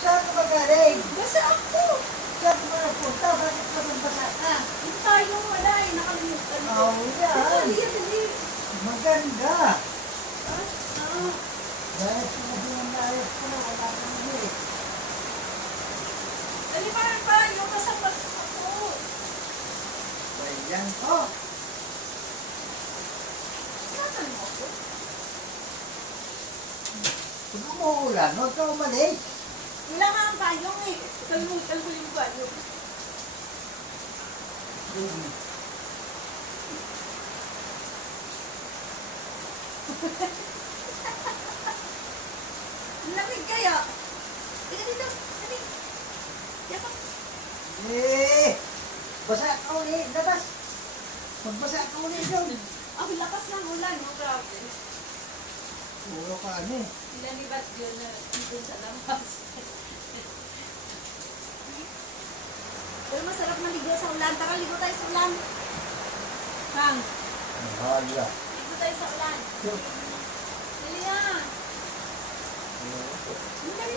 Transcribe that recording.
Saan ka magaling? Basa ako. Saan ka napunta? Bakit ka magbasa ka? Yung tayo wala eh. Nakalimutan ko. Oh, yan. Dali, dali. Maganda. Ah. Dahil sinabi ng ayos ko na wala kang hindi. Dali pa. Yung kasapat ako. Ayan ko. Nasaan mo ako? Kung umuulan, huwag ka umalis. Wala nga ang payong eh. Kalimutan ko yung payong. Ang lamig kaya. Tika dito. Dali. Yapak. Basa ka ulit. Labas. Magbasa ka ulit doon. Ang lakas ng ulan. No, grabe. Puro ka ano eh. Nilalibat yun na dun sa labas. Pero masarap maligo sa ulan. Tara, ligo tayo sa ulan. Kang, Bahala. ligo tayo sa ulan. Dali na. Dali